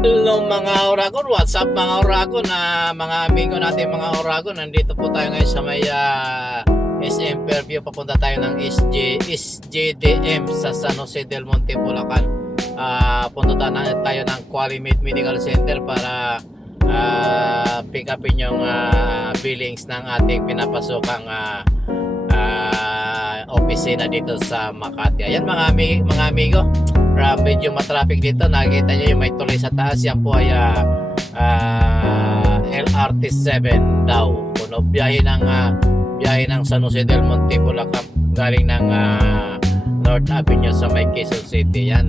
Hello mga Oragon, what's up mga Oragon, mga amigo natin mga Oragon. Nandito po tayo ngayon sa may SM Fairview. Papunta tayo ng SJDM sa San Jose del Monte, Bulacan. Punta tayo ng Qualimed Medical Center para pick upin yung billings ng ating pinapasokang opisina dito sa Makati. Ayan mga amigo, medyo matraffic dito. Nakikita nyo yung may tuloy sa taas. Yan po ay LRT7 daw. Kuno biyahe ng San Jose del Monte, Bulacan, galing ng North Avenue sa may Quezon City. Yan,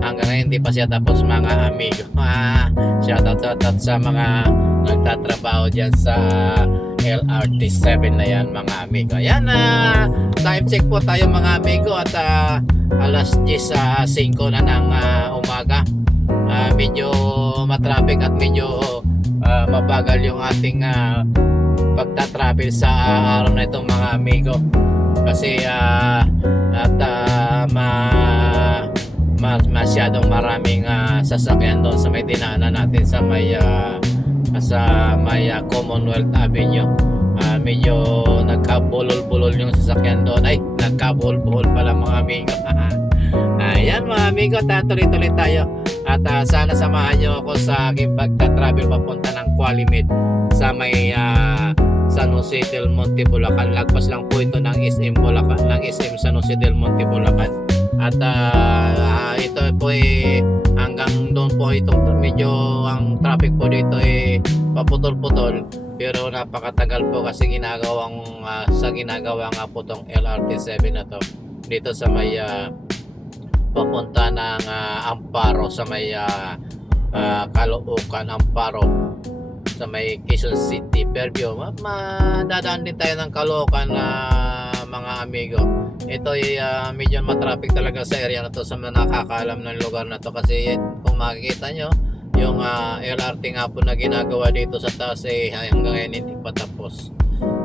hanggang ngayon hindi pa siya tapos mga amigo. Shoutout sa mga nagtatrabaho dyan sa LRT7 na yan mga amigo. Ayan, time check po tayo mga amigo at alas 10:05 na ng umaga. Medyo matraffic at medyo mabagal yung ating pagta-travel sa araw na ito mga amigo. Kasi masyadong maraming sasakyan doon sa may dinaanan natin sa may Commonwealth Avenue. Medyo nagkabulol-bulol yung sasakyan doon. Ay, nagkabulol-bulol pala mga amigo. Ayan mga amigo, tuloy-tuloy tayo. At sana samahan nyo ako sa aking pagta-travel papunta ng Qualimed sa may San Jose del Monte, Bulacan. Lagpas lang po ito ng SM Bulacan, ng SM San Jose del Monte, Bulacan. At ito po hanggang doon po ito, medyo ang traffic po dito paputol-putol, pero napakatagal po kasi ginagawang nga po itong LRT7 na to dito sa may papunta ng Amparo, sa may Caloocan, Amparo, sa may Quezon City, Fairview. Madadaan din tayo ng Caloocan mga amigo. Ito ay medyo matraffic talaga sa area na to sa mga nakakaalam ng lugar na to, kasi kung makikita nyo yung LRT nga po na ginagawa dito sa taas hanggang ngayon hindi pa tapos.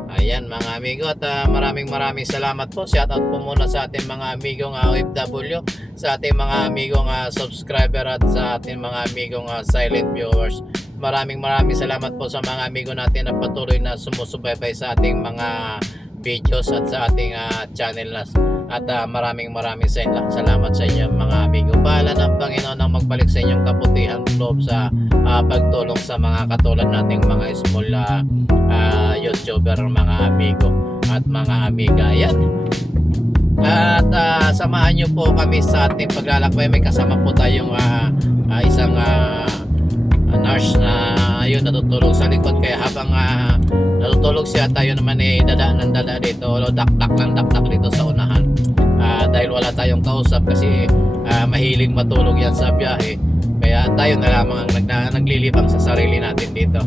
Ayan mga amigo, at maraming salamat po. Shoutout po muna sa ating mga amigong OFW, sa ating mga amigong subscriber at sa ating mga amigong silent viewers. Maraming salamat po sa mga amigo natin na patuloy na sumusubaybay sa ating mga videos at sa ating channel na. At maraming salamat sa inyo mga amigo. Bahala ng Panginoon ang magbalik sa inyong kabutihan loob sa pagtulong sa mga katulad nating mga small YouTuber mga amigo at mga amiga. Ayan. At samahan nyo po kami sa ating paglalakbay. May kasama po tayong isang nurse na yun natutulog sa likod, kaya habang natutulog siya, tayo naman dada dito, dakdak dito sa unahan, dahil wala tayong kausap kasi mahilig matulog yan sa biyahe, kaya tayo na lamang ang naglilibang sa sarili natin dito.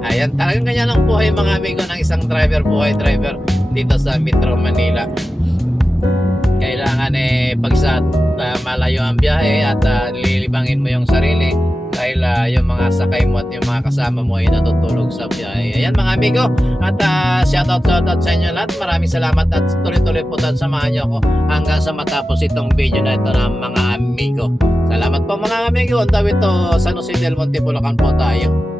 Ayan, talagang ganyan ang buhay mga amigo ng isang driver dito sa Metro Manila. Kailangan pag sa malayo ang biyahe at lilibangin mo yung sarili, dahil yung mga sakay mo at yung mga kasama mo ay natutulog sa biyahe. Ayan mga amigo, at shoutout sa inyo lahat. Maraming salamat at tuloy-tuloy po tayo, samahan nyo ako hanggang sa matapos itong video na ito ng mga amigo. Salamat po mga amigo. On the way to San Jose del Monte, Bulacan po tayo.